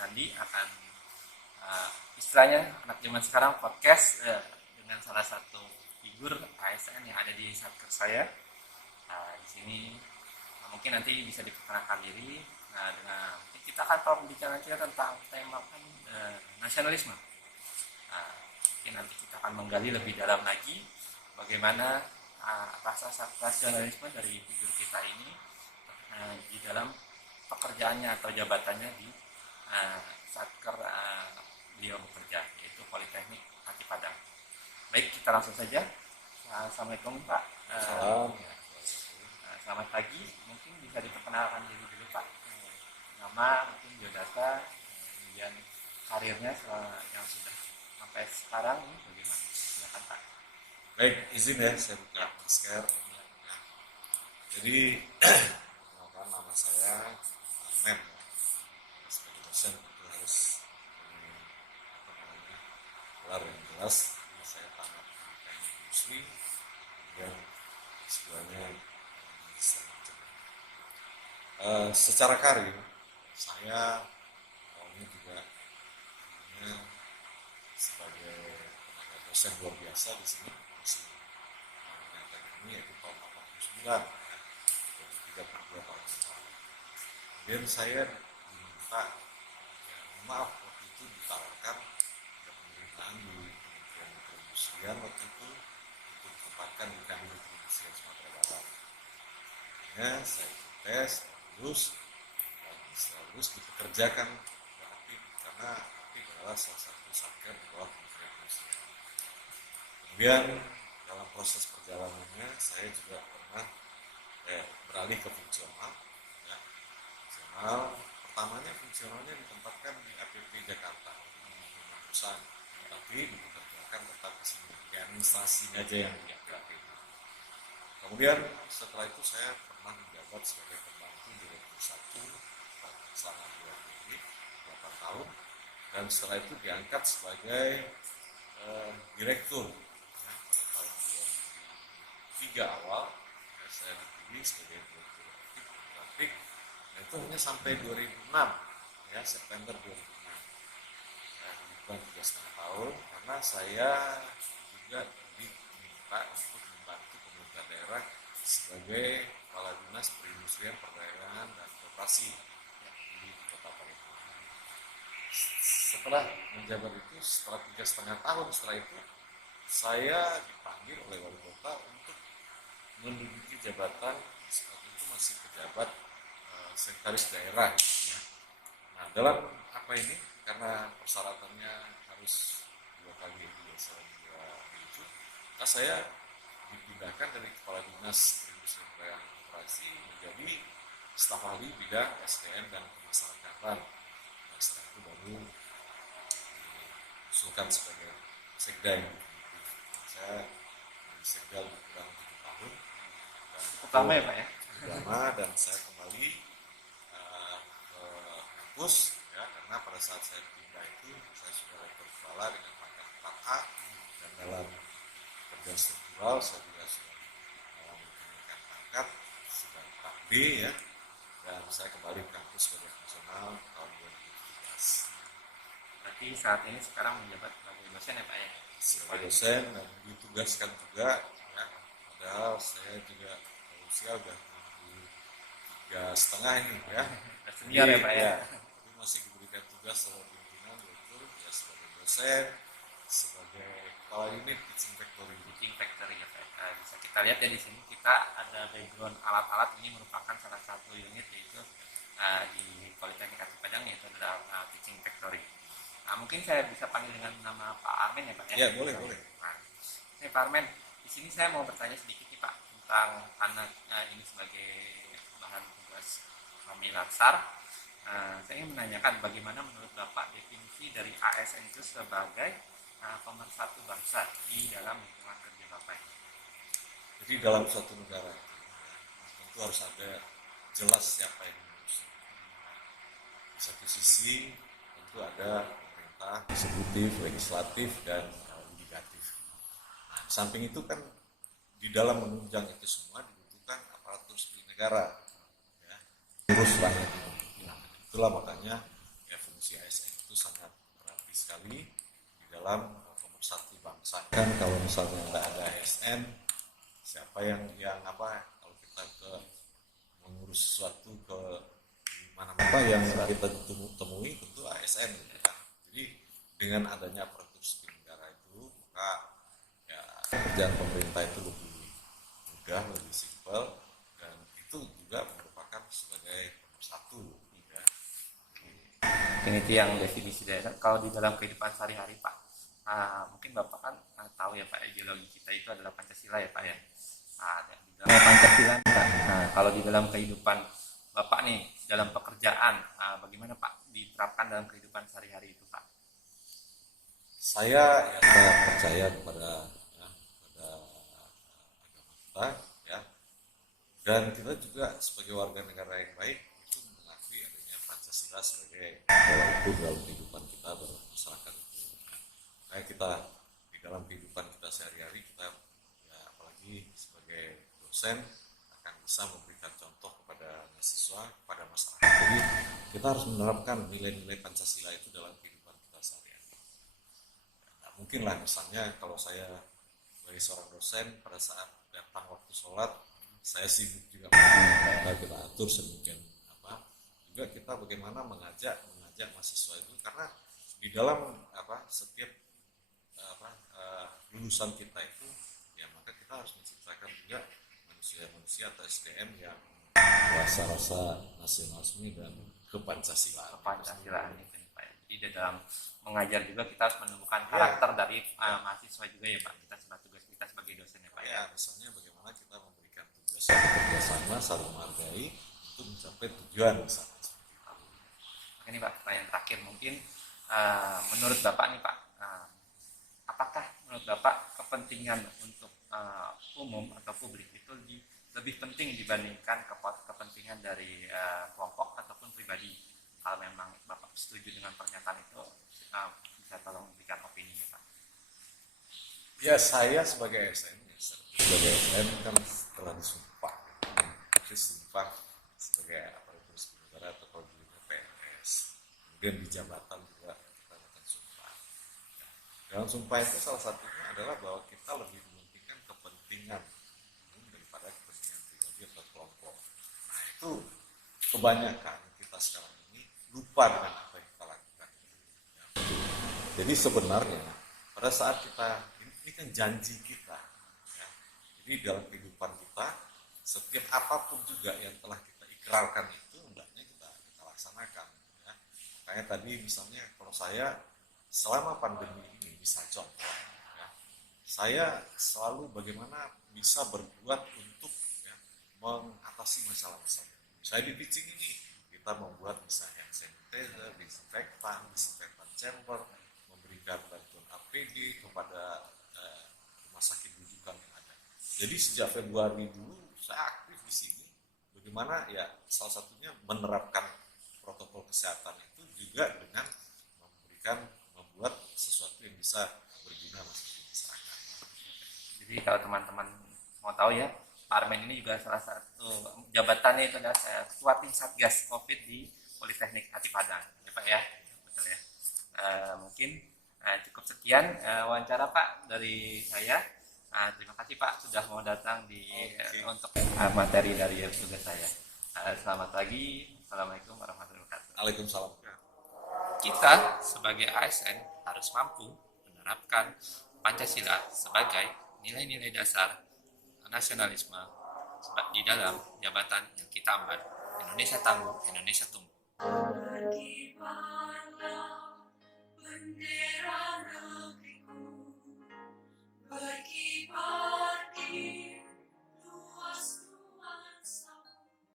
Sandi akan istilahnya anak zaman sekarang podcast dengan salah satu figur ASN yang ada di satker saya. Di sini mungkin nanti bisa diperkenalkan diri. Dengan kita akan berbicara tentang tema nasionalisme. Mungkin nanti kita akan menggali lebih dalam lagi bagaimana rasa nasionalisme dari figur kita ini di dalam pekerjaannya atau jabatannya di satker beliau bekerja, yaitu Politeknik Hati Padang. Baik, kita langsung saja. Assalamualaikum Pak. Selamat pagi. Mungkin bisa diperkenalkan dulu Pak. Nama, mungkin biodata, kemudian karirnya yang sudah sampai sekarang ini bagaimana? Silakan Pak. Baik, izin ya saya buka masker. Jadi nama saya Armen. Sebagai dosen itu harus gelar yang jelas. Saya tamat di teknik industri, kemudian sebenarnya secara karir saya awalnya juga sebagai tenaga dosen luar biasa di sini masih menetap ini yaitu tahun 89 jadi 32 tahun lalu. Kemudian saya diminta maaf waktu itu ditawarkan ada pemerintahan di Kementerian Perindustrian waktu itu untuk ditempatkan di Kanwil Perindustrian Sumatera Barat. Akhirnya saya tes lulus dan setelah lulus dipekerjakan ke Aktif karena Aktif adalah salah satu satker di bawah Kementerian Perindustrian. Kemudian dalam proses perjalanannya saya juga pernah beralih ke fungsional. Pertamanya fungsionalnya ditempatkan di APP Jakarta di perusahaan, tapi dipekerjakan tetap di sini di administrasi aja yang di APP. Kemudian setelah itu saya pernah menjabat sebagai pembantu direktur 1 selama 8 tahun, dan setelah itu diangkat sebagai direktur pada tahun 2003 awal. Saya dipilih sebagai direktur aktif. Itu hanya sampai 2006 ya, September 2006 bukan 3,5 tahun karena saya juga diminta untuk membantu pemerintah daerah sebagai kepala dinas perindustrian, perdagangan dan koperasi di Kota Parepare. Setelah menjabat itu, setelah 3,5 tahun setelah itu saya dipanggil oleh wali kota untuk menduduki jabatan saat itu masih pejabat sekretaris daerah. Nah, dalam apa ini karena persyaratannya harus 2 kali biasa 2 itu, maka saya dipindahkan dari kepala dinas perindustrian perdagangan koperasi menjadi staf ahli bidang SDM dan kemasyarakatan. Nah, setelah itu baru diusulkan sebagai sekda yang definitif. Saya di sekda lebih kurang 7 tahun. Pertama ya Pak ya? Lama, dan saya kembali ke kampus ya, karena pada saat saya pindah itu saya sudah rektor kepala dengan pangkat 4A, dan dalam kerja struktural saya juga sudah meningkatkan pangkat sudah 4B ya, dan saya kembali ke kampus sebagai fungsional tahun 2017. Berarti saat ini sekarang menjabat sebagai dosen ya Pak ya? Sebagai dosen dan ditugaskan juga ya, padahal saya juga usia udah 3,5 ini ya. Senior ya Pak ya? Tapi masih diberikan tugas sebagai pimpinan direktur ya, sebagai dosen, sebagai kepala unit teaching factory. Teaching factory ya Pak. Bisa kita lihat ya di sini kita ada background alat-alat, ini merupakan salah satu unit yaitu di Politeknik Hati Padang, yaitu adalah teaching factory. Mungkin saya bisa panggil dengan nama Pak Armen ya Pak ya? Ya boleh. Pak Armen, di sini saya mau bertanya sedikit nih Pak tentang anak ini sebagai bahan tugas kami Latsar. Saya ingin menanyakan bagaimana menurut Bapak definisi dari ASN itu sebagai pemersatu bangsa di dalam lingkungan kerja Bapak ini. Jadi dalam suatu negara itu tentu harus ada jelas siapa yang mengurus. Di satu sisi tentu ada pemerintah, eksekutif, legislatif, dan yudikatif. Nah, di samping itu kan di dalam menunjang itu semua dibutuhkan aparatur sipil negara ya, urus rakyat. Nah, itulah makanya ya fungsi ASN itu sangat berarti sekali di dalam pemersatu bangsa. Kan kalau misalnya nggak ada ASN, siapa yang apa kalau kita mengurus sesuatu ke mana-mana yang kita temui tentu ASN gitu kan. Jadi dengan adanya aparatur sipil negara itu, maka ya pekerjaan pemerintah itu lebih mudah, lebih simpel, dan itu juga merupakan sebagai pemersatu ya. Mungkin itu yang definisi dari kalau di dalam kehidupan sehari-hari Pak. Mungkin Bapak kan tahu ya Pak, ideologi kita itu adalah Pancasila ya Pak ya. Di dalam Pancasila Pak. Kalau di dalam kehidupan Bapak nih dalam pekerjaan, bagaimana Pak diterapkan dalam kehidupan sehari-hari itu Pak? Saya ya, percaya kepada agama kita ya, dan kita juga sebagai warga negara yang baik itu mengakui adanya Pancasila sebagai pola ukur dalam kehidupan kita bermasyarakat itu. Kayak kita di dalam kehidupan kita sehari-hari kita ya, apalagi sebagai dosen akan bisa memberikan contoh kepada mahasiswa, kepada masyarakat. Jadi kita harus menerapkan nilai-nilai Pancasila itu dalam kehidupan kita sehari-hari. Nah, mungkin lah misalnya kalau saya sebagai seorang dosen pada saat datang waktu sholat saya sibuk juga kita atur sedemikian apa juga kita bagaimana mengajak mahasiswa itu, karena di dalam setiap lulusan kita itu ya maka kita harus menciptakan juga manusia atau SDM yang rasa nasionalisme dan kepancasilaan. Pancasila itu Pak. Jadi dalam mengajar juga kita harus menumbuhkan karakter dari mahasiswa juga ya Pak. Kita sebagai tugas kita sebagai dosen ya Pak. Ya, misalnya bagaimana kita memberikan tugas kerjasama saling menghargai untuk mencapai tujuan misalnya. Ini Pak, pertanyaan terakhir mungkin menurut Bapak nih Pak, apakah menurut Bapak kepentingan untuk umum atau publik itu lebih penting dibandingkan kepentingan dari kelompok ataupun pribadi? Kalau memang Bapak setuju dengan pernyataan itu, bisa tolong memberikan opini ya Pak. Ya, saya sebagai ASN kan telah disumpah, sebagai aparatur sipil negara atau kalau dulunya PNS. Kemudian di jabatan juga kita akan sumpah. Dalam sumpah itu salah satunya adalah bahwa kita lebih mementingkan kepentingan daripada kepentingan pribadi atau kelompok. Nah itu kebanyakan kita sekarang ini lupa dengan apa yang kita lakukan. Jadi sebenarnya pada saat kita ini kan janji kita. Ya. Jadi dalam kehidupan kita setiap apapun juga yang telah kita ikrarkan itu hendaknya kita laksanakan. Ya. Makanya tadi misalnya kalau saya selama pandemi ini bisa contoh, ya, saya selalu bagaimana bisa berbuat untuk ya, mengatasi masalah-masalah. Saya di pitching ini kita membuat misalnya sanitizer, disinfektan chamber, memberikan bantuan APD kepada rumah sakit rujukan yang ada. Jadi sejak Februari dulu saya aktif di sini. Bagaimana ya salah satunya menerapkan protokol kesehatan itu juga dengan membuat sesuatu yang bisa berguna bagi masyarakat. Jadi kalau teman-teman mau tahu ya, Pak Armen ini juga salah satu jabatannya itu adalah Ketua Tim Satgas COVID di Politeknik Ati Padang, ya Pak ya, betul ya. Mungkin cukup sekian wawancara Pak dari saya. Terima kasih Pak sudah mau datang untuk materi dari tugas saya. Selamat pagi, assalamualaikum warahmatullahi wabarakatuh. Waalaikumsalam. Kita sebagai ASN harus mampu menerapkan Pancasila sebagai nilai-nilai dasar nasionalisme di dalam jabatan yang kita emban. Indonesia tangguh, Indonesia tumbuh.